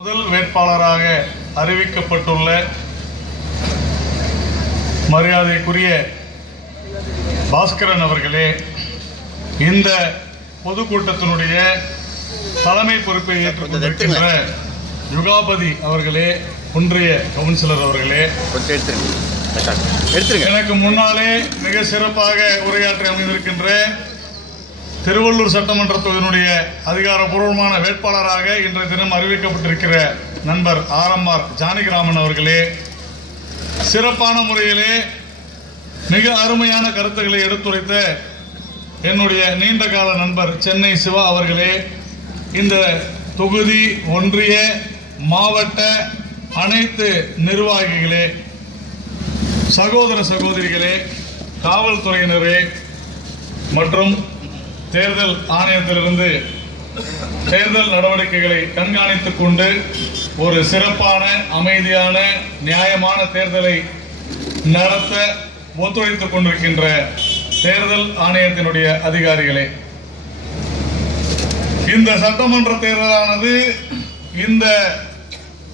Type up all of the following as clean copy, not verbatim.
முதல் வேட்பாளராக அறிவிக்கப்பட்டுள்ள மரியாதைக்குரிய பாஸ்கரன் அவர்களே, இந்த பொதுக்கூட்டத்தினுடைய தலைமை பொறுப்பை ஏற்றுக்கொண்டிருக்கின்ற யுகாபதி அவர்களே, ஒன்றிய கவுன்சிலர் அவர்களே, எனக்கு முன்னாலே மிக சிறப்பாக உரையாற்றி அமைந்திருக்கின்ற திருவள்ளூர் சட்டமன்ற தொகுதியினுடைய அதிகாரப்பூர்வமான வேட்பாளராக இன்றைய தினம் அறிவிக்கப்பட்டிருக்கிற நண்பர் RMR ஜானகிராமன் அவர்களே, சிறப்பான முறையிலே மிக அருமையான கருத்துக்களை எடுத்துரைத்த என்னுடைய நீண்டகால நண்பர் சென்னை சிவா அவர்களே, இந்த தொகுதி, ஒன்றிய, மாவட்ட அனைத்து நிர்வாகிகளே, சகோதர சகோதரிகளே, காவல்துறையினரே மற்றும் தேர்தல் ஆணையத்திலிருந்து தேர்தல் நடவடிக்கைகளை கண்காணித்துக் கொண்டு ஒரு சிறப்பான, அமைதியான, நியாயமான தேர்தலை நடத்த ஒத்துழைத்துக் கொண்டிருக்கின்ற தேர்தல் ஆணையத்தினுடைய அதிகாரிகளே, இந்த சட்டமன்ற தேர்தலானது இந்த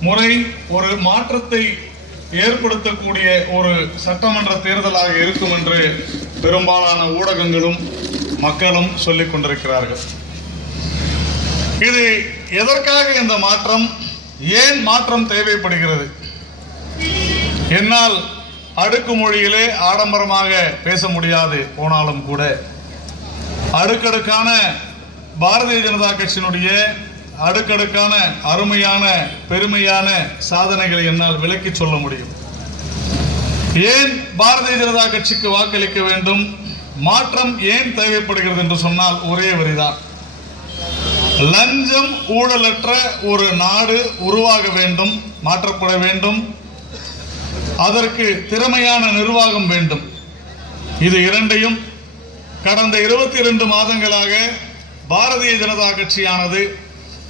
முறை ஒரு மாற்றத்தை ஏற்படுத்தக்கூடிய ஒரு சட்டமன்ற தேர்தலாக இருக்கும் என்று பெரும்பாலான ஊடகங்களும் மக்களும் சொல்லிக் கொண்டிருக்கிறார்கள். இது எதற்காக இந்த மாற்றம், ஏன் மாற்றம் தேவைப்படுகிறது? என்னால் அடுக்குமொழியிலே ஆடம்பரமாக பேச முடியாது போனாலும் கூட அடுக்கடுக்கான பாரதிய ஜனதா கட்சியினுடைய அடுக்கடுக்கான அருமையான, பெருமையான சாதனைகளை என்னால் விளக்கி சொல்ல முடியும். ஏன் பாரதிய ஜனதா கட்சிக்கு வாக்களிக்க வேண்டும், மாற்றம் ஏன் தேவைப்படுகிறது என்று சொன்னால் ஒரே வரிதான். லஞ்சம் ஊழலற்ற ஒரு நாடு உருவாக வேண்டும், மாற்றப்பட வேண்டும். அதற்கு திறமையான நிர்வாகம் வேண்டும். இது இரண்டையும் கடந்த 22 மாதங்களாக பாரதிய ஜனதா கட்சியானது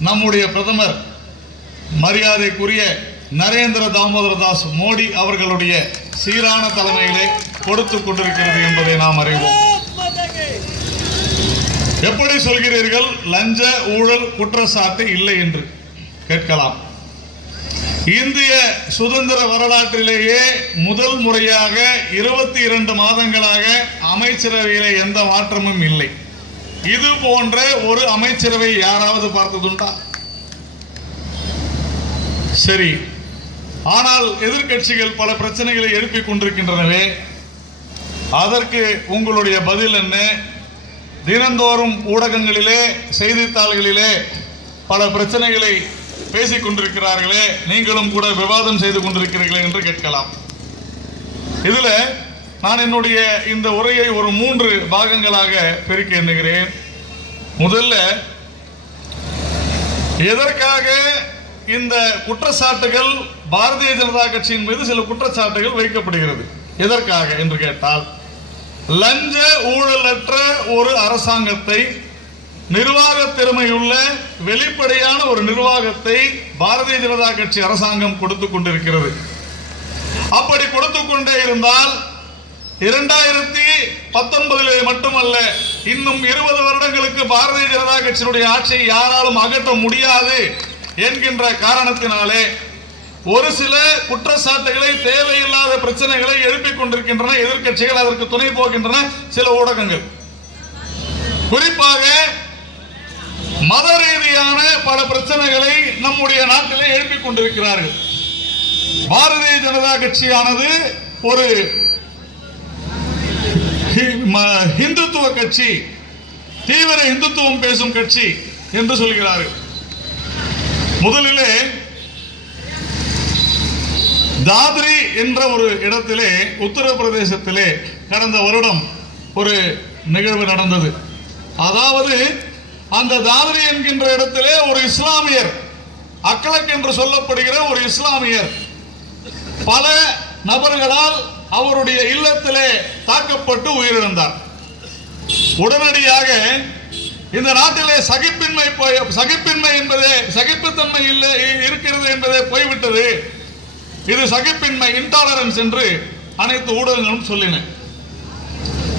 நம்முடைய பிரதமர் மரியாதைக்குரிய நரேந்திர தாமோதர தாஸ் மோடி அவர்களுடைய சீரான தலைமையிலே கொடுத்துக் கொண்டிருக்கிறது என்பதை நாம் அறிவோம். எப்படி சொல்கிறீர்கள் லஞ்ச ஊழல் குற்றச்சாட்டு இல்லை என்று கேட்கலாம். இந்திய சுதந்திர வரலாற்றிலேயே முதல் முறையாக 22 மாதங்களாக அமைச்சரவையிலே எந்த மாற்றமும் இல்லை. இது போன்ற ஒரு அமைச்சரவை யாராவது பார்த்ததுண்டா? சரி, ஆனால் எதிர்க்கட்சிகள் பல பிரச்சனைகளை எழுப்பிக் கொண்டிருக்கின்றனவே, அதற்கு உங்களுடைய பதில் என்ன? தினந்தோறும் ஊடகங்களிலே, செய்தித்தாள்களிலே பல பிரச்சனைகளை பேசிக் கொண்டிருக்கிறார்களே, நீங்களும் கூட விவாதம் செய்து கொண்டிருக்கிறீர்களே என்று கேட்கலாம். இதுல நான் என்னுடைய இந்த உரையை ஒரு 3 பாகங்களாக பிரிக்க எண்ணுகிறேன். முதல்ல, எதற்காக இந்த குற்றச்சாட்டுகள் பாரதிய ஜனதா கட்சியின் மீது சில குற்றச்சாட்டுகள் வைக்கப்படுகிறது, எதற்காக என்று கேட்டால், லஞ்ச ஊழலற்ற ஒரு அரசாங்கத்தை, நிர்வாக திறமையுள்ள வெளிப்படையான ஒரு நிர்வாகத்தை பாரதிய ஜனதா கட்சி அரசாங்கம் கொடுத்துக் கொண்டிருக்கிறது. அப்படி கொடுத்துக் கொண்டே இருந்தால் 2019 மட்டுமல்ல, இன்னும் 20 வருடங்களுக்கு பாரதிய ஜனதா கட்சியினுடைய ஆட்சியை யாராலும் அகற்ற முடியாது என்கின்ற காரணத்தினாலே ஒரு சில குற்றச்சாட்டுகளை, தேவையில்லாத பிரச்சனைகளை எழுப்பிக் கொண்டிருக்கின்றன எதிர்க்கட்சிகள். அதற்கு துணை போகின்றன சில ஊடகங்கள். குறிப்பாக மத ரீதியான பல பிரச்சனைகளை நம்முடைய நாட்டிலே எழுப்பிக் கொண்டிருக்கிறார்கள். பாரதிய ஜனதா கட்சியானது ஒரு இந்துத்துவ கட்சி, தீவிர இந்துத்துவம் பேசும் கட்சி என்று சொல்கிறார்கள். முதலிலே தாத்ரி என்ற ஒரு இடத்திலே, உத்தரப்பிரதேசத்திலே கடந்த வருடம் ஒரு நிகழ்வு நடந்தது. அதாவது அந்த தாத்ரி என்கின்ற இடத்திலே ஒரு இஸ்லாமியர், அக்லக் என்று சொல்லப்படுகிற ஒரு இஸ்லாமியர் பல நபர்களால் அவருடைய இல்லத்திலே தாக்கப்பட்டு உயிரிழந்தார். உடனடியாக இந்த நாட்டிலே சகிப்பின்மை என்பதே, சகிப்புத்தன்மை இல்லை இருக்கிறது என்பதே போய்விட்டது. இது சகிப்பின்மை, இன்டாலரன்ஸ் என்று அனைத்து ஊடகங்களும் சொல்லின.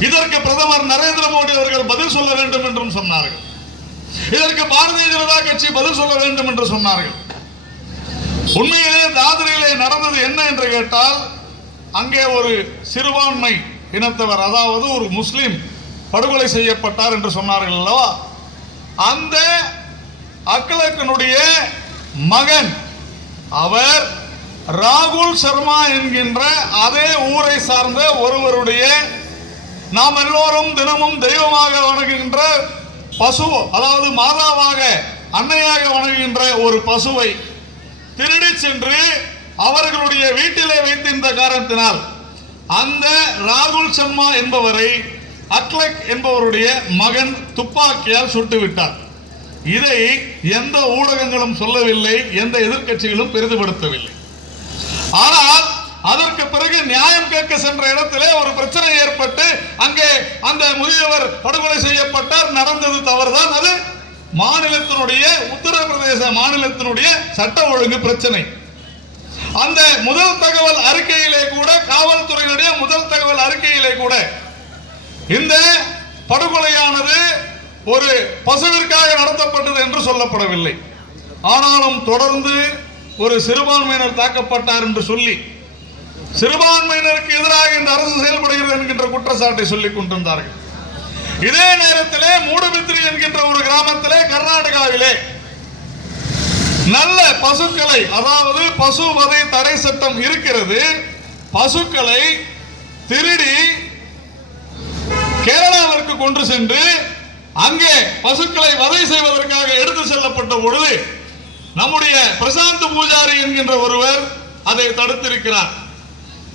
இதற்கு பிரதமர் நரேந்திர மோடி அவர்கள் பதில் சொல்ல வேண்டும் என்றும் சொன்னார்கள். இதற்கு பாரதிய ஜனதா கட்சி பதில் சொல்ல வேண்டும் என்று சொன்னார்கள். உண்மையிலே தாதரிலே நடந்தது என்ன என்று கேட்டால், அங்கே ஒரு சிறுபான்மை இனத்தவர், அதாவது ஒரு முஸ்லிம் படுகொலை செய்யப்பட்டார் என்று சொன்னார்கள் அல்லவா. அந்த அக்லக்கினுடைய மகன், அவர் ராகுல் சர்மா என்கின்ற அதே ஊரை சார்ந்த ஒருவருடைய, நாம் எல்லோரும் தினமும் தெய்வமாக வணங்குகின்ற பசு, அதாவது மாதாவாக அன்னையாக வணங்குகின்ற ஒரு பசுவை திருடி சென்று அவர்களுடைய வீட்டிலே வைத்திருந்த காரணத்தினால் அந்த ராகுல் சர்மா என்பவரை அக்லக் என்பவருடைய மகன் துப்பாக்கியால் சுட்டுவிட்டார். இதை எந்த ஊடகங்களும் சொல்லவில்லை, எந்த எதிர்க்கட்சிகளும் பெரிதுபடுத்தவில்லை. ஆனால் அதற்கு பிறகு நியாயம் கேட்க சென்ற இடத்திலே ஒரு பிரச்சனை ஏற்பட்டு அங்கே அந்த முதியவர் படுகொலை செய்யப்பட்டார். நடந்தது தவறுதான். அது மாநிலத்தினுடைய, உத்தரப்பிரதேச மாநிலத்தினுடைய சட்ட ஒழுங்கு பிரச்சனை. அந்த முதல் தகவல் அறிக்கையிலே கூட, காவல்துறையினுடைய முதல் தகவல் அறிக்கையிலே கூட இந்த படுகொலையானது ஒரு பசுவிற்காக நடத்தப்பட்டது என்று சொல்லப்படவில்லை. ஆனாலும் தொடர்ந்து ஒரு சிறுபான்மையினர் தாக்கப்பட்டார் என்று சொல்லி சிறுபான்மையினருக்கு எதிராக இந்த அரசு செயல்படுகிறது என்கின்ற குற்றச்சாட்டை சொல்லிக் கொண்டிருந்தார்கள். இதே நேரத்திலே மூடுபித்திரி என்கின்ற ஒரு கிராமத்திலே, கர்நாடகாவிலே நல்ல பசுக்களை, அதாவது பசுவதை தடை சட்டம் இருக்கிறது, பசுக்களை திருடி கேரளாவிற்கு கொண்டு சென்று அங்கே பசுக்களை வதை செய்வதற்காக எடுத்து செல்லப்பட்ட பொழுது நம்முடைய பிரசாந்த் பூஜாரி என்கின்ற ஒருவர் அதை தடுத்திருக்கிறார்.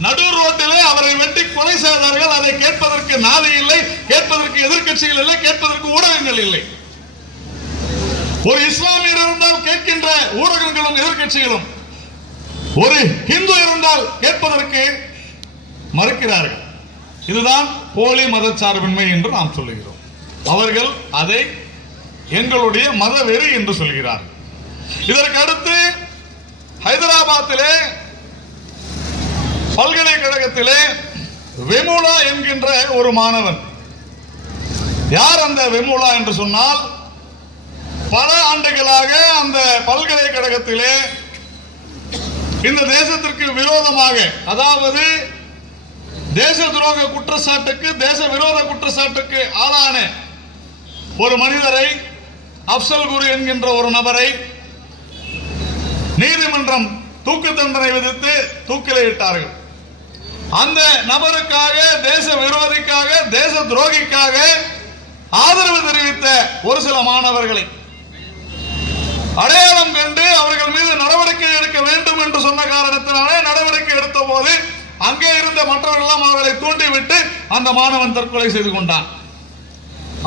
நடு ரோட்டிலே அவரை வெட்டி கொலை செய்தார்கள். அதை கேட்பதற்கு நாதி இல்லை, கேட்பதற்கு எதிர்க்கட்சிகள் இல்லை, கேட்பதற்கு ஊடகங்கள் இல்லை. ஒரு இஸ்லாமியர் இருந்தால் கேட்கின்ற ஊடகங்களும் எதிர்க்கட்சிகளும், ஒரு இந்து இருந்தால் கேட்பதற்கு மறுக்கிறார்கள். இதுதான் போலி மதச்சார்பின்மை என்று நாம் சொல்லுகிறோம். அவர்கள் அதை எங்களுடைய மதவெறி என்று சொல்கிறார்கள். இதற்கு அடுத்து ஹைதராபாத்திலே பல்கலைக்கழகத்திலே வெமுலா என்கின்ற ஒரு மாணவன். யார் அந்த வெமுலா என்று சொன்னால், பல ஆண்டுகளாக அந்த பல்கலைக்கழகத்திலே இந்த தேசத்திற்கு விரோதமாக, அதாவது தேச துரோக குற்றச்சாட்டுக்கு, தேச விரோத குற்றச்சாட்டுக்கு ஆளான ஒரு மனிதரை, அப்சல் குரு என்கின்ற ஒரு நபரை நீதிமன்றம் தூக்கு தண்டனை விதித்து தூக்கிலே இட்டார்கள். அந்த நபருக்காக, தேச விரோதிக்காக, தேச துரோகிக்காக ஆதரவு தெரிவித்த ஒரு சில மாணவர்களை அடையாளம் கண்டு அவர்கள் மீது நடவடிக்கை எடுக்க வேண்டும் என்று சொன்ன காரணத்தினாலே நடவடிக்கை எடுத்த போது அங்கே இருந்த மற்றவர்கள் அவர்களை தூண்டிவிட்டு அந்த மாணவன் தற்கொலை செய்து கொண்டான்.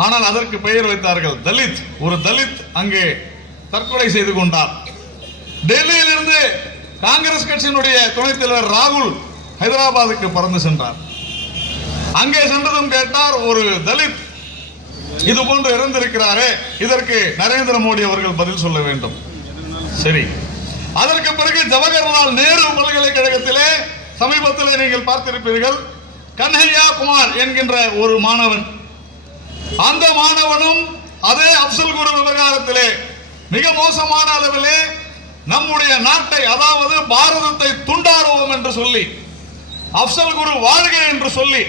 ஆனால் அதற்கு பெயர் வைத்தார்கள் தலித். ஒரு தலித் அங்கே தற்கொலை செய்து கொண்டார். டெல்லியில் இருந்து காங்கிரஸ் கட்சியினுடைய துணைத் தலைவர் ராகுல் ஹைதராபாத்துக்கு பறந்து சென்றார். அங்கே சென்றதும் கேட்டார், ஒரு தலித் இது போன்று இறந்திருக்கிறாரே, இதற்கு நரேந்திர மோடி அவர்கள் பதில் சொல்ல வேண்டும். சரி, அதற்கு பிறகு ஜவஹர்லால் நேரு பல்கலைக்கழகத்திலே சமீபத்தில் நீங்கள் பார்த்திருப்பீர்கள், கன்ஹையா குமார் என்கின்ற ஒரு மாணவன். அந்த மாணவனும் அதே அப்சல் குரு விவகாரத்திலே மிக மோசமான அளவிலே நம்முடைய நாட்டை, அதாவது பாரதத்தை துண்டாடுவோம் என்று சொல்லி, அப்சல் குரு வாழ்க என்று சொல்லி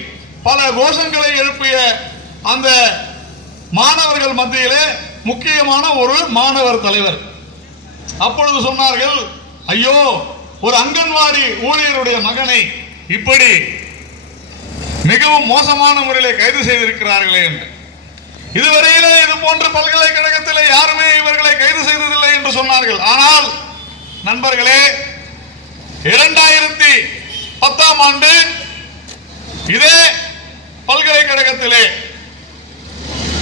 பல கோஷங்களை எழுப்பிய அந்த மாணவர்கள் மத்தியிலே முக்கியமான ஒரு மாணவர் தலைவர். அப்பொழுது சொன்னார்கள், ஐயோ, ஒரு அங்கன்வாடி ஊழியருடைய மகனை இப்படி மிகவும் மோசமான முறையில் கைது செய்திருக்கிறார்களே என்று. இதுவரையிலே இது போன்ற பல்கலைக்கழகத்தில் யாருமே இவர்களை கைது செய்ததில்லை என்று சொன்னார்கள். ஆனால் நண்பர்களே, 2010ஆம் ஆண்டு இதே பல்கலைக்கழகத்திலே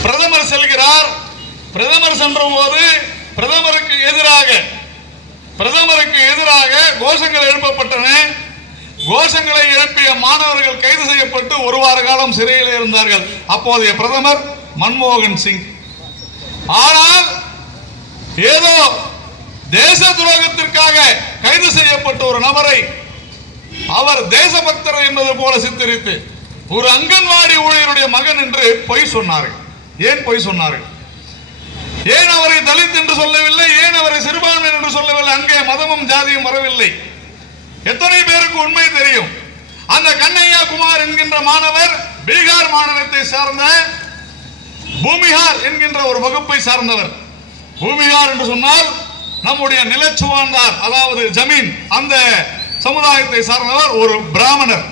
பிரதமர் செல்கிறார். பிரதமர் சென்ற போது பிரதமருக்கு எதிராக கோஷங்கள் எழுப்பப்பட்டன. கோஷங்களை எழுப்பிய மாணவர்கள் கைது செய்யப்பட்டு ஒரு வார காலம் சிறையில் இருந்தார்கள். அப்போதைய பிரதமர் மன்மோகன் சிங். ஆனால் ஏதோ தேச துரோகத்திற்காக கைது செய்யப்பட்ட ஒரு நபரை அவர் தேசபக்தர் என்பது போல சித்தரித்து ஒரு அங்கன்வாடி ஊழியருடைய மகன் என்று பொய் சொன்னார்கள். ஏன் பொய் சொன்னார்கள்? ஏன் அவரை தலித் என்று சொல்லவில்லை, ஏன் அவரை சிறுபான்மையினர் என்று சொல்லவில்லை? அங்கே மதமும் ஜாதியும் வரவில்லை. எத்தனை பேருக்கு உண்மை தெரியும்? அந்த கண்ணையா குமார் என்கின்ற மாணவர் பீகார் மாநிலத்தை சார்ந்த பூமிகார் என்கின்ற ஒரு வகுப்பை சார்ந்தவர். பூமிகார் என்று சொன்னால் நம்முடைய நிலச்சுவாண்டார், அதாவது ஜமீன், அந்த சமுதாயத்தை சார்ந்தவர், ஒரு பிராமணர்.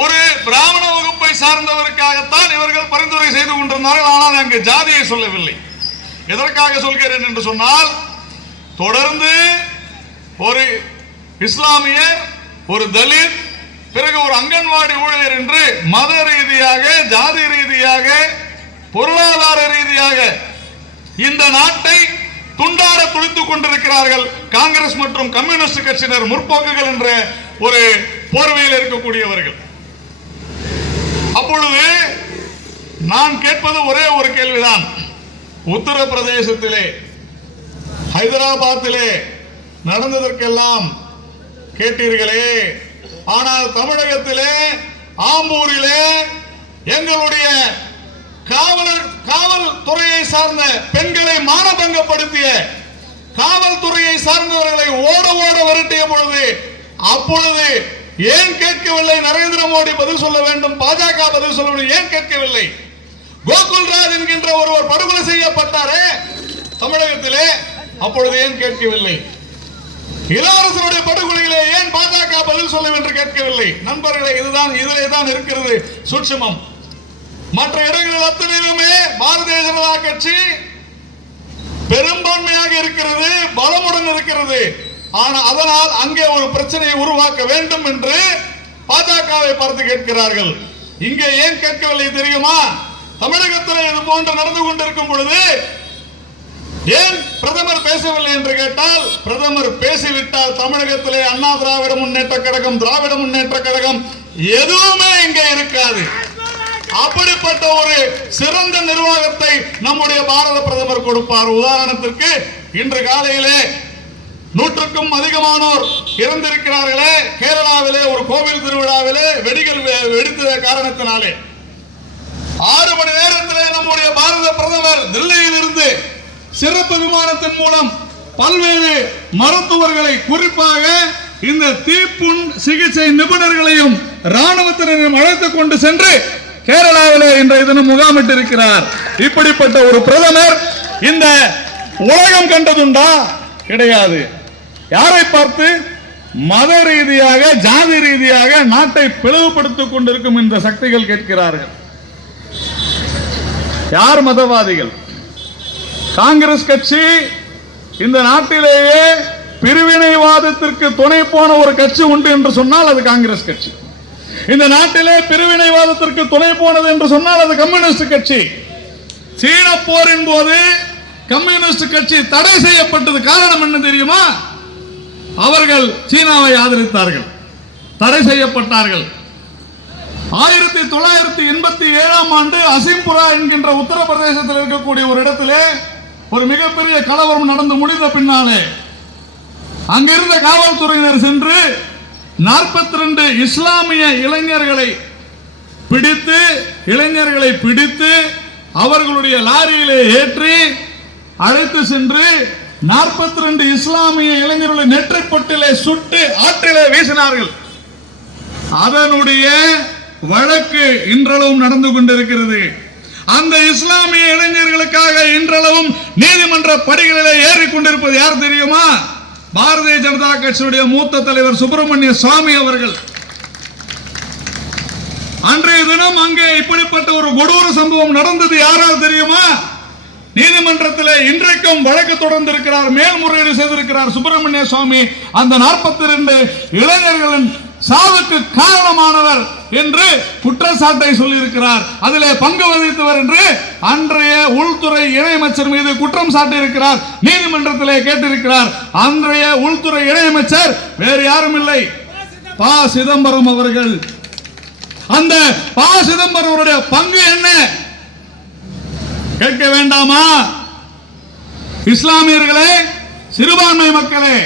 ஒரு பிராமண வகுப்பை சார்ந்தவருக்காகத்தான் இவர்கள் பரிந்துரை செய்து கொண்டிருந்தார்கள். ஆனால் அங்கு ஜாதியை சொல்லவில்லை. எதற்காக சொல்கிறேன் என்று சொன்னால், தொடர்ந்து ஒரு இஸ்லாமியர், ஒரு தலித், பிறகு ஒரு அங்கன்வாடி ஊழியர் என்று மத ரீதியாக, ஜாதி ரீதியாக, பொருளாதார ரீதியாக இந்த நாட்டை துண்டாட துடித்துக் கொண்டிருக்கிறார்கள் காங்கிரஸ் மற்றும் கம்யூனிஸ்ட் கட்சியினர், முற்போக்குகள் என்ற ஒரு போர்வையில் இருக்கக்கூடியவர்கள். அப்பொழுது நான் கேட்பது ஒரே ஒரு கேள்விதான். உத்தரப்பிரதேசத்திலே, ஹைதராபாத்திலே நடந்ததற்கெல்லாம் கேட்டீர்களே, ஆனால் தமிழகத்திலே ஆம்பூரிலே எங்களுடைய காவல்துறையை சார்ந்த பெண்களை மானபங்கப்படுத்திய காவல்துறையை சார்ந்தவர்களை ஓட ஓட விரட்டிய பொழுது, அப்பொழுது ஏன் கேட்கவில்லை? நரேந்திர மோடி பதில் சொல்ல வேண்டும், பாஜக பதில் சொல்ல வேண்டும். ஏன் கேட்கவில்லை? கோகுல்ராஜ் என்கின்ற ஒருவர் படுகொலை செய்யப்பட்டாரே தமிழகத்திலே, அப்பொழுது ஏன் கேட்கவில்லை? இளவரசருடைய படுகொலையிலே ஏன் பாஜக பதில் சொல்லும் என்று கேட்கவில்லை? நண்பர்களே, இதிலே தான் இருக்கிறது சூட்சுமம். மற்ற இடங்களில் அத்தனையிலுமே பாரதிய ஜனதா கட்சி பெரும்பான்மையாக இருக்கிறது, பலமுடன் இருக்கிறது. ஆனால் அதனால் அங்கே ஒரு பிரச்சனையை உருவாக்க வேண்டும் என்று பாஜகவை பார்த்து கேட்கிறார்கள். இங்கே ஏன் கேட்கவில்லை தெரியுமா? தமிழகத்தில் இது போன்று நடந்து கொண்டிருக்கும் பொழுது ஏன் பிரதமர் பேசவில்லை என்று கேட்டால், பிரதமர் பேசிவிட்டால் தமிழகத்திலே அண்ணா திராவிட முன்னேற்ற கழகம், திராவிட முன்னேற்ற கழகம் எதுவுமே இங்கே இருக்காது. அப்படிப்பட்ட ஒரு சிறந்த நிர்வாகத்தை நம்முடைய பாரத பிரதமர் கொடுப்பார். உதாரணத்திற்கு, இன்று காலையிலே 100க்கும் அதிகமானோர் இறந்திருக்கிறார்களே கேரளாவிலே ஒரு கோவில் திருவிழாவிலே வெடிகள் வெடித்த காரணத்தினாலே 6 மணி நேரத்திலே நம்முடைய பாரத பிரதமர் தில்லியில் இருந்து சிறப்பு விமானத்தின் மூலம் பல்வேறு மருத்துவர்களை, குறிப்பாக இந்த தீப்புண் சிகிச்சை நிபுணர்களையும் ராணுவத்தினரையும் அழைத்துக் கொண்டு சென்று கேரளாவிலே இன்றைய தினம் முகாமிட்டிருக்கிறார். இப்படிப்பட்ட ஒரு பிரதமர் இந்த உலகம் கண்டதுண்டா? கிடையாது. யாரை பார்த்து? மத ரீதியாக, ஜாதி ரீதியாக நாட்டை பிளவுபடுத்திக் கொண்டிருக்கும் இந்த சக்திகள் கேட்கிறார்கள். யார் மதவாதிகள்? காங்கிரஸ் கட்சி இந்த நாட்டிலேயே பிரிவினைவாதத்திற்கு துணை போன ஒரு கட்சி உண்டு என்று சொன்னால் அது காங்கிரஸ் கட்சி. இந்த நாட்டிலே பிரிவினைவாதத்திற்கு துணை போனது என்று சொன்னால் அது கம்யூனிஸ்ட் கட்சி. சீன போரின் போது கம்யூனிஸ்ட் கட்சி தடை செய்யப்பட்டது. காரணம் என்ன தெரியுமா? அவர்கள் சீனாவை ஆதரித்தார்கள், தடை செய்யப்பட்டார்கள். 1987ஆம் ஆண்டு அசிம்புரா என்கின்ற உத்தரப்பிரதேசத்தில் இருக்கக்கூடிய ஒரு இடத்திலே ஒரு மிகப்பெரிய கலவரம் நடந்து முடிந்த பின்னாலே அங்கிருந்த காவல்துறையினர் சென்று 42 இஸ்லாமிய இளைஞர்களை பிடித்து அவர்களுடைய லாரியிலே ஏற்றி அழைத்து சென்று 42 இஸ்லாமிய இளைஞர்களை நெற்றிப்பட்டிலே சுட்டு ஆற்றிலே வீசினார்கள். அதனுடைய வழக்கு இன்றளவும் நடந்து கொண்டிருக்கிறது. அந்த இஸ்லாமிய இளைஞர்களுக்காக இன்றளவும் நீதிமன்ற படிகளிலே ஏறிக்கொண்டிருப்பது யார் தெரியுமா? பாரதிய ஜனதா கட்சியுடைய மூத்த தலைவர் சுப்பிரமணிய சுவாமி அவர்கள். அன்றைய தினம் அங்கே இப்படிப்பட்ட ஒரு கொடூர சம்பவம் நடந்தது. யாரால் தெரியுமா? நீதிமன்றத்தில் இன்றைக்கும் வழக்கு தொடர்ந்து இருக்கிறார், மேல்முறையீடு செய்திருக்கிறார் சுப்பிரமணிய சுவாமி. அந்த 42 இளைஞர்களின் சாவுக்கு காரணமானவர் என்று குற்றச்சாட்டை சொல்லியிருக்கிறார். அதிலே பங்கு வகித்தவர் என்று அன்றைய உள்துறை இணையமைச்சர் மீது குற்றம் சாட்டி இருக்கிறார். நீதிமன்றத்திலே கேட்டிருக்கிறார். அன்றைய உள்துறை இணையமைச்சர் வேறு யாரும் இல்லை, ப. சிதம்பரம் அவர்கள். அந்த ப. சிதம்பரம் அவருடைய பங்கு என்ன கேட்க வேண்டாமா? இஸ்லாமியர்களே, சிறுபான்மை மக்களே,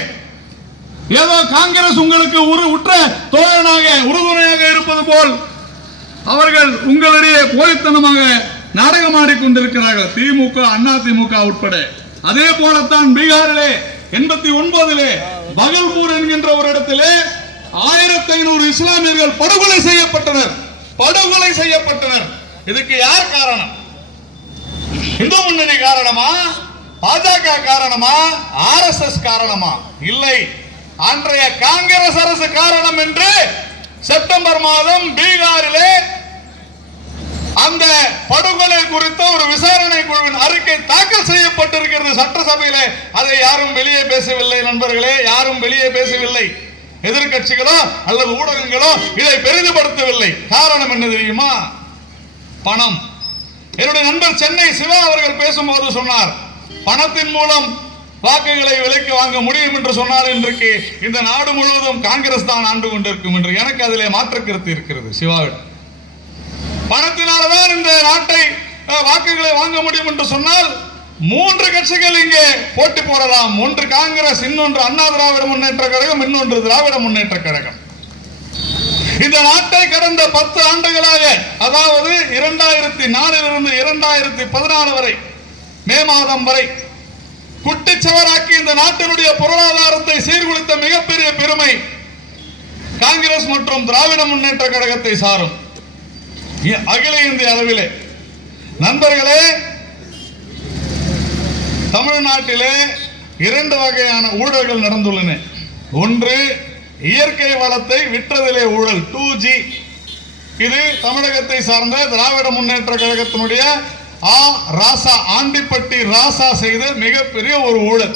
ஏதோ காங்கிரஸ் உங்களுக்கு ஒரு உற்ற தோழனாக, உறுதுணையாக இருப்பது போல் அவர்கள் உங்களிடையே போலித்தனமாக நாடகமாடிக்கொண்டிருக்கிறார்கள், திமுக, அண்ணா திமுக உட்பட. அதே போலத்தான் பீகாரிலே 89 பகல்பூர் என்கின்ற ஒரு இடத்திலே 1500 இஸ்லாமியர்கள் படுகொலை செய்யப்பட்டனர். இதுக்கு யார் காரணம்? இந்து முன்னணி காரணமா, பாஜக காரணமா, RSS காரணமா? இல்லை, அன்றைய காங்கிரஸ் அரசு காரணம் என்று செப்டம்பர் மாதம் பீகாரிலே அந்த படுகொலை குறித்த ஒரு விசாரணை குழுவின் அறிக்கை தாக்கல் செய்யப்பட்டிருக்கிறது சட்டசபையிலே. அதை யாரும் வெளியே பேசவில்லை நண்பர்களே, யாரும் வெளியே பேசவில்லை. எதிர்கட்சிகளோ அல்லது ஊடகங்களோ இதை பெரிதுபடுத்தவில்லை. காரணம் என்ன தெரியுமா? பணம். என்னுடைய நண்பர் சென்னை சிவா அவர்கள் பேசும்போது சொன்னார், பணத்தின் மூலம் வாக்குகளை விலைக்கு வாங்க முடியும் என்று சொன்னார். இன்றைக்கு இந்த நாடு முழுவதும் காங்கிரஸ் தான் ஆண்டு கொண்டிருக்கும் என்று எனக்கு அதிலே மாற்று கருத்து இருக்கிறது. சிவாவிடம் பணத்தினால்தான் இந்த நாட்டை வாக்குகளை வாங்க முடியும் என்று சொன்னால் 3 கட்சிகள் இங்கே போட்டி போடலாம். ஒன்று காங்கிரஸ், இன்னொன்று அண்ணா திராவிட முன்னேற்ற கழகம், இன்னொன்று திராவிட முன்னேற்ற கழகம். இந்த நாட்டை கடந்த 10 ஆண்டுகளாக, அதாவது 2004 2014 வரை, மே மாதம் வரை குட்டிச்சவராக்கி இந்த நாட்டினுடைய பொருளாதாரத்தை சீர்குலைத்த மிகப்பெரிய பெருமை காங்கிரஸ் மற்றும் திராவிட முன்னேற்ற கழகத்தை சாரும். அகில இந்திய அளவிலே நண்பர்களே, தமிழ்நாட்டிலே 2 வகையான ஊழல்கள் நடந்துள்ளன. ஒன்று, இயற்கை வளத்தை விற்றதிலே ஊழல் 2G. இது தமிழகத்தை சார்ந்த திராவிட முன்னேற்ற கழகத்தினுடைய ராசா, ஆண்டிப்பட்டி ராசா செய்த மிகப்பெரிய ஒரு ஊழல்.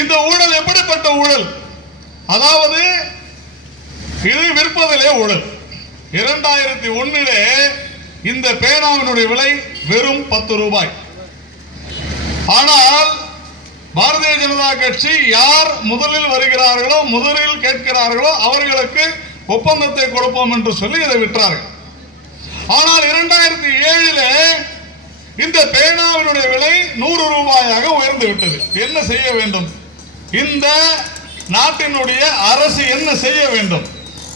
இந்த ஊழல் எப்படிப்பட்ட ஊழல்? அதாவது இது விற்பதிலே ஊழல். 2001 இந்த பேனாவினுடைய விலை வெறும் 10 ரூபாய். ஆனால் பாரதிய ஜனதா கட்சி யார் முதலில் வருகிறார்களோ, முதலில் கேட்கிறார்களோ அவர்களுக்கு ஒப்பந்தத்தை கொடுப்போம் என்று சொல்லி இதை விற்றார்கள். ஆனால் 2007 இந்த பேனாவினுடைய விலை 100 ரூபாயாக உயர்ந்து விட்டது. என்ன செய்ய வேண்டும்? இந்த நாட்டினுடைய அரசு என்ன செய்ய வேண்டும்?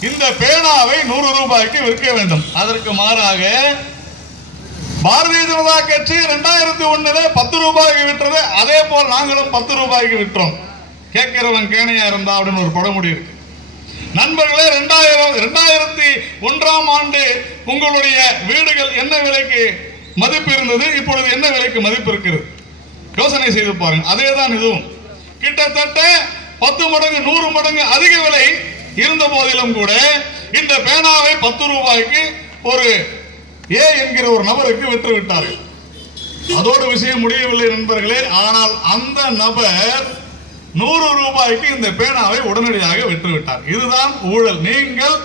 இந்த பேனாவை 100 ரூபாய்க்கு விற்க வேண்டும். அதற்கு மாறாக பாரதிய ஜனதா கட்சி 2001 10 ரூபாய்க்கு விற்றது. அதே போல் நாங்களும் 10 ரூபாய்க்கு விற்றோம். கேட்கிறவன் கேணையா இருந்தா அப்படின்னு ஒரு பழமொழி இருக்கு. நண்பர்களே, 2001ஆம் ஆண்டு உங்களுடைய வீடுகள் என்ன விலைக்கு மதிப்பு இருந்தது, இப்பொழுது என்ன விலைக்கு மதிப்பு இருக்கிறது? யோசனை செய்து பாருங்க. அதேதான் இதுவும். கிட்டத்தட்ட 10 மடங்கு 100 மடங்கு அதிக விலை இருந்த போதிலும் கூட இந்த பேனாவை 10 ரூபாய்க்கு ஒரு ஏ என்கிற ஒரு நபருக்கு விற்று விட்டார்கள். அதோடு விஷயம் முடியவில்லை நண்பர்களே. ஆனால் அந்த நபர் 100 ரூபாய்க்கு இந்த பேனாவை உடனடியாக விற்று விட்டார். இதுதான் ஊழல். நீங்கள்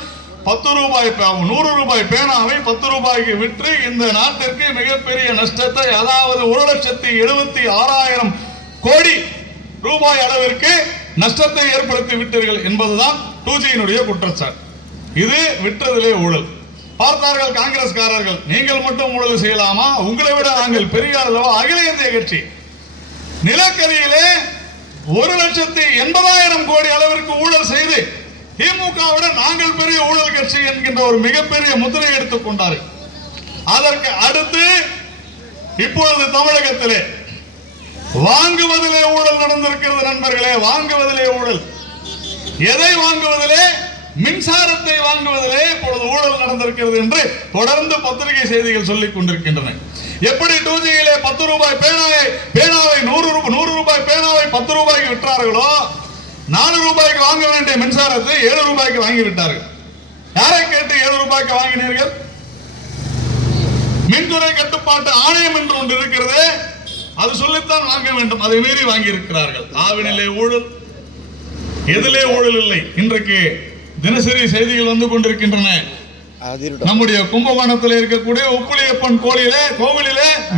10 ரூபாய் 100 ரூபாய் பேனாவை 10 ரூபாய்க்கு விற்று இந்த நாட்டிற்கு மிகப்பெரிய நஷ்டத்தை, அதாவது 1,76,000 கோடி ரூபாய் அளவிற்கு நஷ்டத்தை ஏற்படுத்தி விட்டீர்கள் என்பதுதான் 2G குற்றச்சாட்டு. இது விற்றதிலே ஊழல். பார்த்தார்கள் காங்கிரஸ்காரர்கள், நீங்கள் மட்டும் ஊழல் செய்யலாமா? உங்களை விட நாங்கள் பெரிய அளவா? அகில இந்திய கட்சி நிலக்கரியிலே 1,80,000 கோடி அளவிற்கு ஊழல் செய்து திமுகவிட நாங்கள் பெரிய ஊழல் கட்சி என்கின்ற ஒரு மிகப்பெரிய முத்திரை எடுத்துக் கொண்டார்கள். அதற்கு அடுத்து இப்பொழுது தமிழகத்திலே வாங்குவதிலே ஊழல் நடந்திருக்கிறது நண்பர்களே. வாங்குவதிலே ஊழல். எதை வாங்குவதிலே? மின்சாரத்தை வாங்குவதிலே இப்பொழுது ஊழல் நடந்திருக்கிறது என்று தொடர்ந்து பத்திரிகை செய்திகள் சொல்லிக் கொண்டிருக்கின்றன. எப்படி 2Gயிலே 10 ரூபாய் பேனாவை 100 ரூபாய் பேனாவை 10 ரூபாய்க்கு விற்றார்களோ, 4 ரூபாய்க்கு வாங்க வேண்டிய மின்சாரத்தை 7 ரூபாய்க்கு வாங்கி விட்டார்கள். யாரை கேட்டு 7 ரூபாய்க்கு வாங்கினீர்கள்? மின்துறை கட்டுப்பாட்டு ஆணையம் என்று ஒன்று இருக்கிறது, அது சொல்லித்தான் வாங்க வேண்டும். அதை மீறி வாங்கி இருக்கிறார்கள். ஆவினிலே ஊழல், எதிலே ஊழல் இல்லை. இன்றைக்கு தினசரி செய்திகள் வந்து கொண்டிருக்கின்றன. நம்முடைய கும்பகோணத்தில் இருக்கக்கூடிய உப்புளியப்பன் கோவிலிலே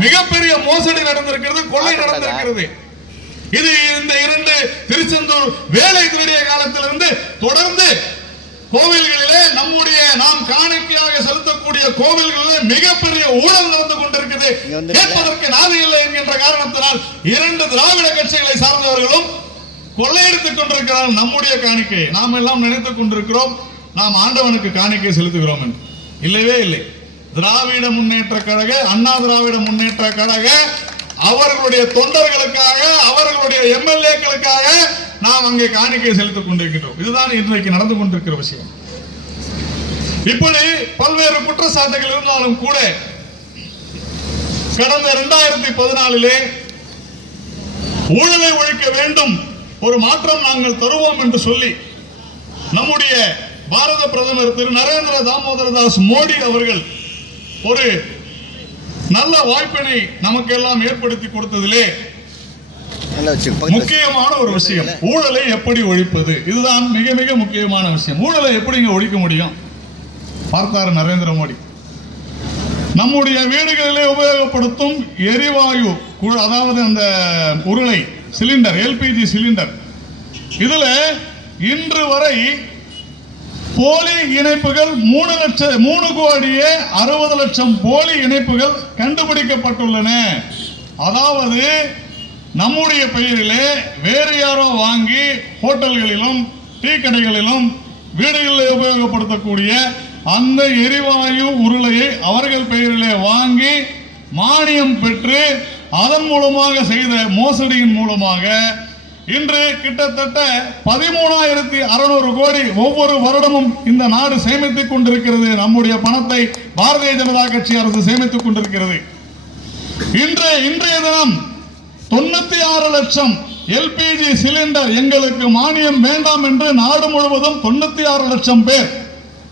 மிகப்பெரிய மோசடி நடந்திருக்கிறது, கொள்ளை நடந்திருக்கிறது. இது இந்த 2 திருச்செந்தூர் வேலை திருடிய காலத்திலிருந்து தொடர்ந்து கோவில்களிலே நம்முடைய நாம் காணிக்கையாக செலுத்தக்கூடிய கோவில்களிலே மிகப்பெரிய ஊழல் நடந்து கொண்டிருக்கிறது. கேட்பதற்கு நாதி இல்லை என்கின்ற காரணத்தினால் 2 திராவிட கட்சிகளை சார்ந்தவர்களும் கொள்ளையடித்துக் கொண்டிருக்கிறார்கள். நம்முடைய காணிக்கை நாம் எல்லாம் நினைத்துக் கொண்டிருக்கிறோம் நாம் ஆண்டவனுக்கு காணிக்கை செலுத்துகிறோம் என்று. இல்லவே இல்லை. திராவிட முன்னேற்ற கழக, அண்ணா திராவிட முன்னேற்ற கழக அவர்களுடைய தொண்டர்களுக்காக, அவர்களுடைய எம்எல்ஏக்களுக்காக நாம் அங்கே காணிக்கை செலுத்திக் கொண்டிருக்கிறோம். இதுதான் இன்றைக்கு நடந்து கொண்டிருக்கிற விஷயம். இப்படி பல்வேறு குற்றச்சாட்டுகள் இருந்தாலும் கூட கடந்த 2014 ஊழலை ஒழிக்க வேண்டும், ஒரு மாற்றம் நாங்கள் தருவோம் என்று சொல்லி நம்முடைய பாரத பிரதமர் திரு நரேந்திர தாமோதர தாஸ் மோடி அவர்கள் ஒரு நல்ல வாய்ப்பினை நமக்கு எல்லாம் ஏற்படுத்தி கொடுத்ததிலே முக்கியமான ஒரு விஷயம் ஊழலை எப்படி ஒழிப்பது. இதுதான் மிக மிக முக்கியமான விஷயம். ஊழலை எப்படி ஒழிக்க முடியும் பார்த்தார் நரேந்திர மோடி. நம்முடைய வீடுகளிலே உபயோகப்படுத்தும் எரிவாயு, அதாவது அந்த உருளை சிலிண்டர், எல்பிஜி சிலிண்டர், இதுல இன்று வரை போலி இணைப்புகள் 3,60,00,000 போலி இணைப்புகள் கண்டுபிடிக்கப்பட்டுள்ளன. அதாவது நம்முடைய பெயரிலே வேறு யாரோ வாங்கி ஹோட்டல்களிலும் டீ கடைகளிலும் வீடுகளில் உபயோகப்படுத்தக்கூடிய அந்த எரிவாயு உருளையை அவர்கள் பெயரிலே வாங்கி மானியம் பெற்று அதன் மூலமாக செய்த மோசடியின் மூலமாக இன்று கிட்டத்தட்ட 13,600 கோடி ஒவ்வொரு வருடமும் இந்த நாடு சேமித்துக் கொண்டிருக்கிறது. நம்முடைய பணத்தை பாரதிய ஜனதா கட்சி அரசு சேமித்துக் கொண்டிருக்கிறது. இன்றைய தினம் 96 லட்சம் எல்பிஜி சிலிண்டர் எங்களுக்கு மானியம் வேண்டாம் என்று நாடு முழுவதும் 96 லட்சம் பேர்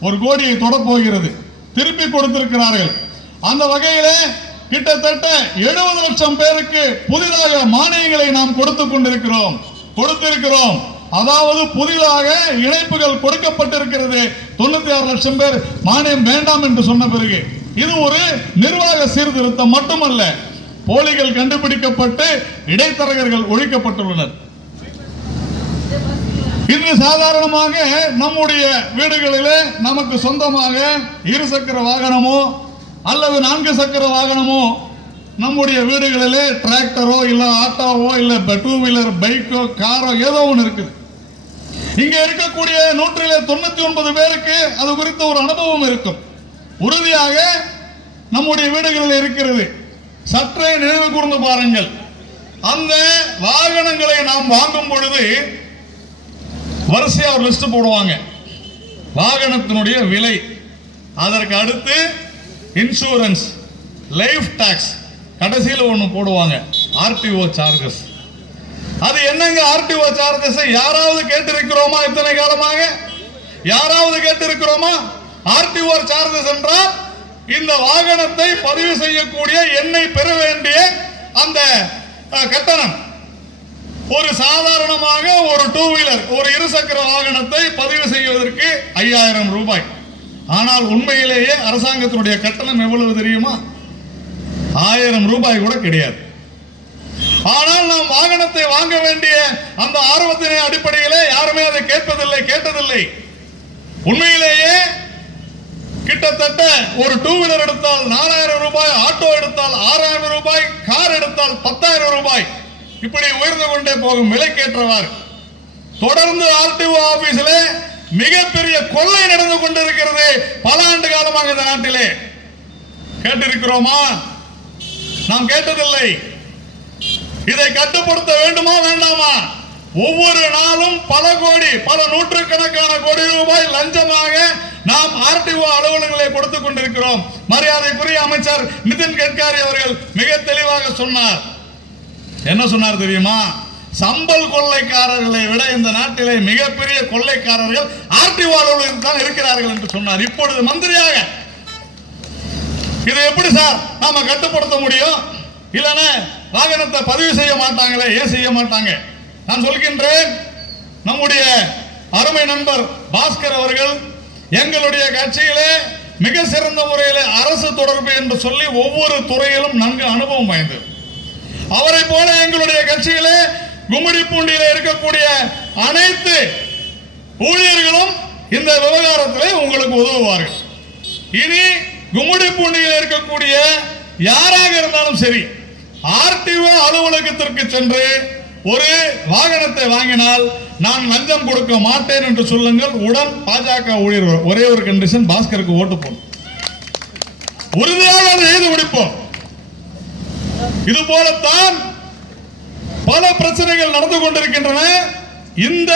1 கோடியை தொடப்போகிறது திருப்பி கொடுத்திருக்கிறார்கள். அந்த வகையிலே கிட்டத்தட்ட 70 லட்சம் பேருக்கு புதிதாக மானியங்களை நாம் கொடுத்திருக்கிறோம். அதாவது புதிதாக இணைப்புகள் கொடுக்கப்பட்டிருக்கிறது. 96 லட்சம் பேர் மானியம் வேண்டாம் என்று சொன்ன பிறகு இது ஒரு நிர்வாக சீர்திருத்தம் மட்டுமல்ல, போலிகள் கண்டுபிடிக்கப்பட்டு இடைத்தரகர்கள் ஒழிக்கப்பட்டுள்ளனர். இன்று சாதாரணமாக நம்முடைய வீடுகளிலே நமக்கு சொந்தமாக 2 சக்கர வாகனமோ அல்லது 4 சக்கர வாகனமோ, நம்முடைய வீடுகளிலே டிராக்டரோ இல்ல ஆட்டோவோ இல்ல 2 வீலர் பைக்கோ காரோ ஏதோ ஒன்று இருக்குது. இங்க இருக்கக்கூடிய 199 பேருக்கு அது குறித்த ஒரு அனுபவம் இருக்கும். உறுதியாக நம்முடைய வீடுகளில் இருக்கிறது. சற்றே நினைவு கூர்ந்து பாருங்கள். அந்த வாகனங்களை நாம் வாங்கும் பொழுது வரிசையா ஒரு லிஸ்ட் போடுவாங்க. வாகனத்தினுடைய விலை, அதற்கு அடுத்து இன்சூரன்ஸ், லைஃப் டாக்ஸ், கடைசியில் ஒன்று போடுவாங்க ஆர்டிஓ சார்ஜஸ். அது என்னங்க ஆர்டிஓ சார்ஜஸ்? யாராவது கேட்டிருக்கிறோமா? இத்தனை காலமாக யாராவது கேட்டிருக்கிறோமா? ஆர்டிஓ சார்ஜஸ் என்றால் இந்த வாகனத்தை பதிவு செய்யக்கூடிய எண்ணை பெற வேண்டிய அந்த கட்டணம். ஒரு சாதாரணமாக ஒரு 2 வீலர், ஒரு 2 சக்கர வாகனத்தை பதிவு செய்வதற்கு 5000 ரூபாய். ஆனால் உண்மையிலேயே அரசாங்கத்தினுடைய கட்டணம் எவ்வளவு தெரியுமா? 1000 ரூபாய் கூட கிடையாது. ஆனால் நாம் வாகனத்தை வாங்க வேண்டிய அந்த ஆர்வத்தின் அடிப்படையிலே யாருமே அதை கேட்டதில்லை. உண்மையிலேயே கிட்டத்தட்ட ஒரு 2 வீலர் எடுத்தால் 4000 ரூபாய், ஆட்டோ எடுத்தால் 6000 ரூபாய், கார் எடுத்தால் 10,000 ரூபாய், இப்படி உயர்ந்து கொண்டே போகும் விலைக்கேற்றவாறு. தொடர்ந்து ஆர்டிஓ ஆபீஸிலே மிகப்பெரிய கொள்ளை நடந்து கொண்டிருக்கிறது பல ஆண்டு காலமாக இந்த நாட்டிலே. கேட்டிருக்கிறோமா? நாம் கேட்டதில்லை. இதை கட்டுப்படுத்த வேண்டுமா வேண்டாமா? ஒவ்வொரு நாளும் பல கோடி, பல நூற்றுக்கணக்கான கோடி ரூபாய் லஞ்சமாக நாம் ஆர்டிஓ அலுவலகங்களை கொடுத்துக் கொண்டிருக்கிறோம். மரியாதைக்குரிய அமைச்சர் நிதின் கட்காரி அவர்கள் மிக தெளிவாக சொன்னார். என்ன சொன்னார் தெரியுமா? சம்பல் கொள்ளைக்காரர்களை விட இந்த நாட்டிலே மிகப்பெரிய கொள்ளைக்காரர்கள் ஆர்டிஓ அலுவலகத்தில் தான் இருக்கிறார்கள் என்று சொன்னார். இப்பொழுது மந்திரியாக இதை எப்படி சார் நாம கட்டுப்படுத்த முடியும்? இல்லைன்னா வாகனத்தை பதிவு செய்ய மாட்டாங்களே, ஏன் செய்ய மாட்டாங்க? நான் சொல்கின்றேன், நம்முடைய அருமை நண்பர் பாஸ்கர் அவர்கள் எங்களுடைய கட்சியிலே மிக சிறந்த முறையில் அரசு தொடர்பு என்று சொல்லி ஒவ்வொரு துறையிலும் நன்கு அனுபவம் வாய்ந்தது. அவரை போல எங்களுடைய கட்சியிலே கும்மிடிப்பூண்டியில் இருக்கக்கூடிய அனைத்து ஊழியர்களும் இந்த விவகாரத்திலே உங்களுக்கு உதவுவார்கள். இனி கும்மிடிப்பூண்டியில் இருக்கக்கூடிய யாராக இருந்தாலும் சரி, ஆர்டிஓ அலுவலகத்திற்கு சென்று ஒரு வாகனத்தை வாங்கினால் நான் லஞ்சம் கொடுக்க மாட்டேன் என்று சொல்லுங்கள். உடன் பாஜக ஊழியர்கள் ஒரே ஒரு கண்டிஷன், பாஸ்கருக்கு ஓட்டு போடும். உறுதியாக அதை செய்து முடிப்போம். இது போலத்தான் பல பிரச்சனைகள் நடந்து கொண்டிருக்கின்றன. இந்த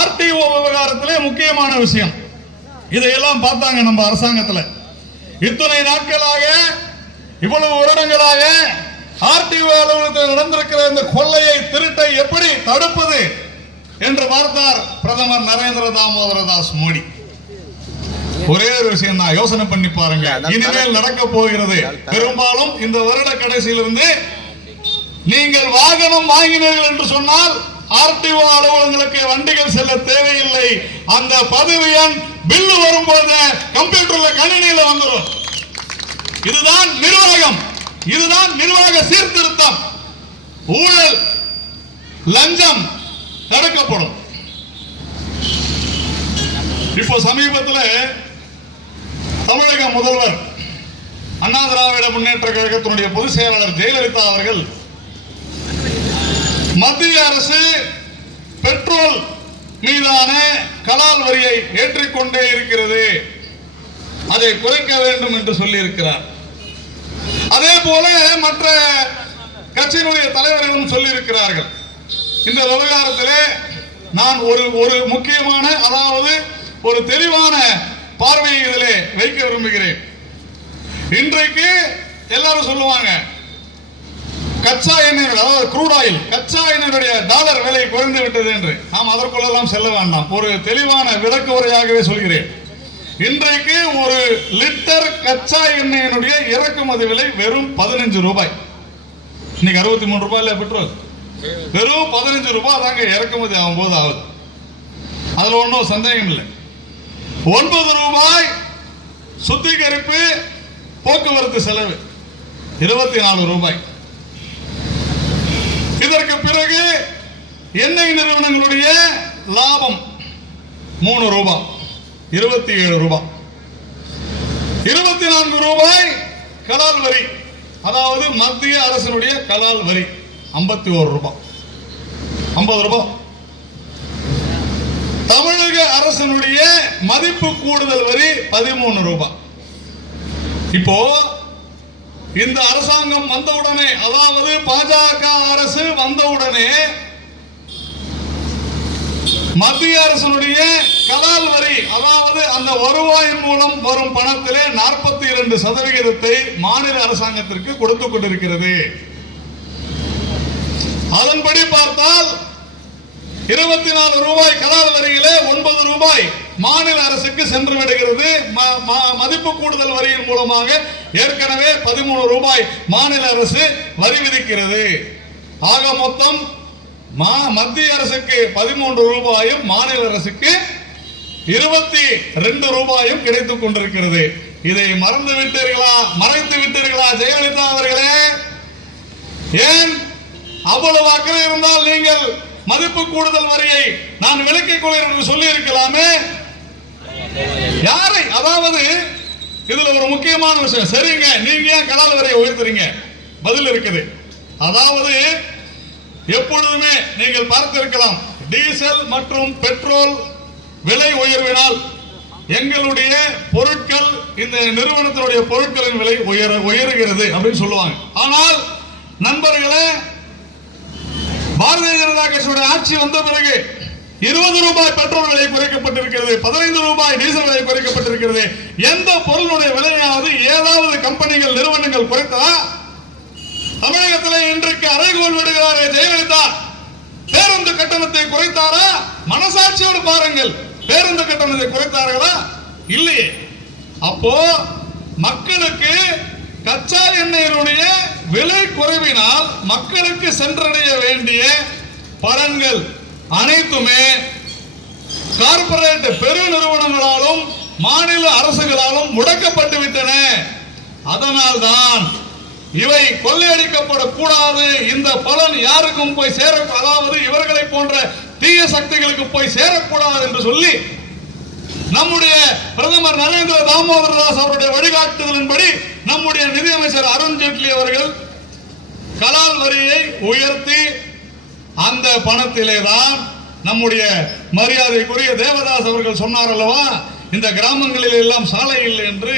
ஆர்டிஓ விவகாரத்திலே முக்கியமான விஷயம் இதையெல்லாம் பார்த்தாங்க நம்ம அரசாங்கத்தில். இத்தனை நாட்களாக இவ்வளவு வருடங்களாக ஆர்டிஓ அலுவலகத்தில் நடந்திருக்கிற இந்த கொள்ளையை திருட்டை எப்படி தடுப்பது என்று பார்த்தார் பிரதமர் நரேந்திர தாமோதரதாஸ் மோடி. ஒரே ஒரு விஷயம் தான், யோசனை பண்ணி பாருங்க. இனிமேல் நடக்க போகிறது பெரும்பாலும் இந்த வருட கடைசியிலிருந்து நீங்கள் வாகனம் வாங்கினீர்கள் என்று சொன்னால் ஆர்டிஓ அலுவலகங்களுக்கு வண்டிகள் செல்ல தேவையில்லை. அந்த பதிவு எண் பில்லு வரும்போது கம்ப்யூட்டர்ல கணினியில வந்துடும். இதுதான் நிர்வாகம், இதுதான் நிர்வாக சீர்திருத்தம். ஊழல் லஞ்சம் தடுக்கப்படும். இப்போ சமீபத்தில் தமிழக முதல்வர் அண்ணா திராவிட முன்னேற்ற கழகத்தினுடைய பொதுச் செயலாளர் ஜெயலலிதா அவர்கள் மத்திய அரசு பெட்ரோல் மீதான கலால் வரியை ஏற்றிக்கொண்டே இருக்கிறது, அதை குறைக்க வேண்டும் என்று சொல்லி இருக்கிறார். அதே போல மற்ற கட்சியினுடைய தலைவர்களும் சொல்லி இருக்கிறார்கள். இந்த விவகாரத்திலே நான் ஒரு முக்கியமான, அதாவது ஒரு தெளிவான பார்வையை இதிலே வைக்க விரும்புகிறேன். இன்றைக்கு எல்லாரும் சொல்லுவாங்க கச்சா எண்ணெய், அதாவது க்ரூட் ஆயில், கச்சா எண்ணெயுடைய டாலர் விலை குறைந்து விட்டது என்று. நாம் அதற்குள்ளெல்லாம் செல்ல வேண்டாம், ஒரு தெளிவான விளக்க உரையாகவே சொல்கிறேன். இன்றைக்கு ஒரு லிட்டர் கச்சா எண்ணெயினுடைய இறக்குமதி விலை வெறும் 15 ரூபாய். இன்னைக்கு 63 ரூபாய் இல்ல பெட்ரோல், வெறும் 15 ரூபாய் தாங்க இறக்குமதி ஆகும் போது ஆகுது. அதுல ஒன்றும் சந்தேகம் இல்லை. 9 ரூபாய் சுத்திகரிப்பு போக்குவரத்து செலவு, 24 ரூபாய். இதற்கு பிறகு எண்ணெய் நிறுவனங்களுடைய லாபம் 3 ரூபாய், 27 ரூபாய். 24 ரூபாய் கலால் வரி, அதாவது மத்திய அரசினுடைய கலால் வரி 51 ரூபாய், 50 ரூபாய். தமிழக அரசினுடைய மதிப்பு கூடுதல் வரி 13 ரூபாய். இப்போ இந்த அரசாங்கம் வந்தவுடனே, அதாவது பாஜக அரசு வந்தவுடனே மத்திய அரசினுடைய கலால் வரி, அதாவது அந்த வருவாயின் மூலம் வரும் பணத்திலே 42% மாநில அரசாங்கத்திற்கு கொடுத்துக் கொண்டிருக்கிறது. அதன்படி பார்த்தால் 24 ரூபாய் கலால் வரியிலே 9 ரூபாய் மாநில அரசுக்கு சென்று விடுகிறது. மதிப்பு கூடுதல் வரியின் மூலமாக ஏற்கனவே 13 ரூபாய் மாநில அரசு வரி விதிக்கிறது. ஆக மொத்தம் மத்திய அரசுக்கு 13 ரூபாயும் மாநில அரசுக்கு 22 ரூபாயும் கிடைத்துக் கொண்டிருக்கிறது. இதை மறந்து விட்டீர்களா, மறைத்து விட்டீர்களா ஜெயலலிதா அவர்களே? ஏன் அவ்வளவு அக்கறை இருந்தால் நீங்கள் மதிப்பு கூடுதல் வரியை நான் விலக்கிக் கொள்கிறேன் என்று சொல்லி இருக்கலாமே. யாரை, அதாவது இதுல ஒரு முக்கியமான விஷயம், சரிங்க நீங்க ஏன் கலால் வரியை உயர்த்துறீங்க? பதில் இருக்குது. அதாவது எப்பொழுதுமே நீங்கள் பார்த்திருக்கலாம், டீசல் மற்றும் பெட்ரோல் விலை உயர்வினால் எங்களுடைய பொருட்கள், இந்த நிறுவனத்தினுடைய பொருட்களின் விலை உயர்கிறது அப்படின்னு சொல்லுவாங்க. ஆனால் நண்பர்களே, பாரதிய ஜனதா கட்சியுடைய ஆட்சி வந்த பிறகு 20 ரூபாய் பெட்ரோல் விலை குறைக்கப்பட்டிருக்கிறது, 15 ரூபாய் டீசல் விலை குறைக்கப்பட்டிருக்கிறது. எந்த பொருளுடைய விலையாவது ஏதாவது கம்பெனிகள், நிறுவனங்கள் குறைத்ததா? தமிழகத்தில் இன்றைக்கு அறைகோல் விடுகிறாரே ஜெயலலிதா, பேருந்து கட்டணத்தை குறைத்தாரா? மனசாட்சியோடு பாருங்கள், பேருந்து கட்டணத்தை குறைத்தார்களா? இல்லையே. அப்போ மக்களுக்கு கச்சா எண்ணெயினுடைய விலை குறைவினால் மக்களுக்கு சென்றடைய வேண்டிய பலன்கள் அனைத்துமே கார்ப்பரேட் பெரு நிறுவனங்களாலும் மாநில அரசுகளாலும் முடக்கப்பட்டு விட்டன. அதனால்தான் இவை கொள்ளையடிக்கப்படக்கூடாது, இந்த பலன் யாருக்கும் போய் சேர, அதாவது இவர்களை போன்ற தீய சக்திகளுக்கு போய் சேரக்கூடாது என்று சொல்லி நம்முடைய பிரதமர் நரேந்திர தாமோதரதாஸ் அவருடைய வழிகாட்டுதலின்படி நம்முடைய நிதியமைச்சர் அருண்ஜேட்லி அவர்கள் கலால் வரியை உயர்த்தி அந்த பணத்திலே தான் நம்முடைய மரியாதைக்குரிய தேவதாஸ் அவர்கள் சொன்னார் அல்லவா, இந்த கிராமங்களில் எல்லாம் சாலை இல்லை என்று.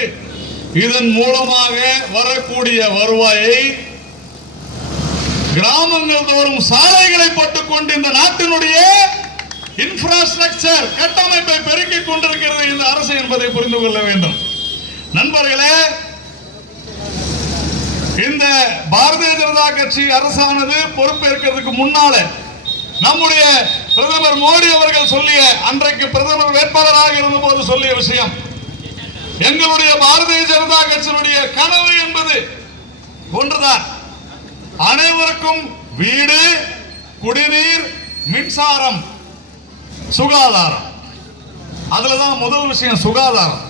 இதன் மூலமாக வரக்கூடிய வருவாயை கிராமங்கள் தோறும் சாலைகளை போட்டுக் கொண்டு இந்த நாட்டினுடைய இன்ஃப்ராஸ்ட்ரக்சர் கட்டமைப்பை பெருக்கிக் கொண்டிருக்கிறது இந்த அரசு என்பதை புரிந்து கொள்ள வேண்டும். நண்பர்களே, இந்த பாரதிய ஜனதா கட்சி அரசானது பொறுப்பேற்கிறதுக்கு முன்னால நம்முடைய பிரதமர் மோடி அவர்கள் சொல்லிய, அன்றைக்கு பிரதமர் வேட்பாளராக இருந்த போது சொல்லிய விஷயம், எங்களுடைய பாரதிய ஜனதா கட்சியினுடைய கனவு என்பது ஒன்றுதான், அனைவருக்கும் வீடு, குடிநீர், மின்சாரம், சுகாதாரம். அதுலதான் முதல் விஷயம் சுகாதாரம்.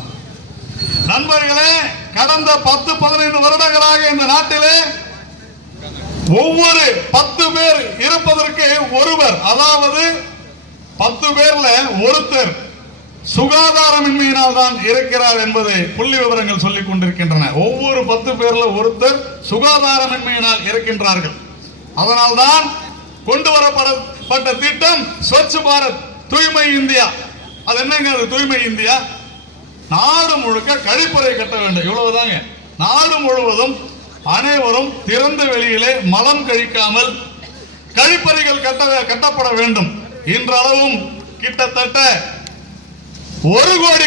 நண்பர்களே, கடந்த 10-15 வருடங்களாக இந்த நாட்டிலே ஒவ்வொரு 10 பேர் இருப்பதற்கு ஒருவர், அதாவது 10 பேர்ல ஒருத்தர் சுகாதாரமின்மையினால் தான் இருக்கிறார் என்பதை புள்ளி விவரங்கள் சொல்லிக் கொண்டிருக்கின்றன. ஒவ்வொரு 10 பேர்ல ஒருத்தர் சுகாதாரமின்மையினால் இருக்கின்றார்கள். அதனால்தான் கொண்டு வரப்பட்ட திட்டம் ஸ்வச் பாரத், தூய்மை இந்தியா. அது என்னங்க அது தூய்மை இந்தியா? நாடு முழுக்க கழிப்பறை கட்ட வேண்டும், இவ்வளவுதாங்க. நாடு முழுவதும் அனைவரும் திறந்த வெளியிலே மலம் கழிக்காமல் கழிப்பறைகள் கட்டப்பட வேண்டும். இன்றளவும் கிட்டத்தட்ட 1 கோடி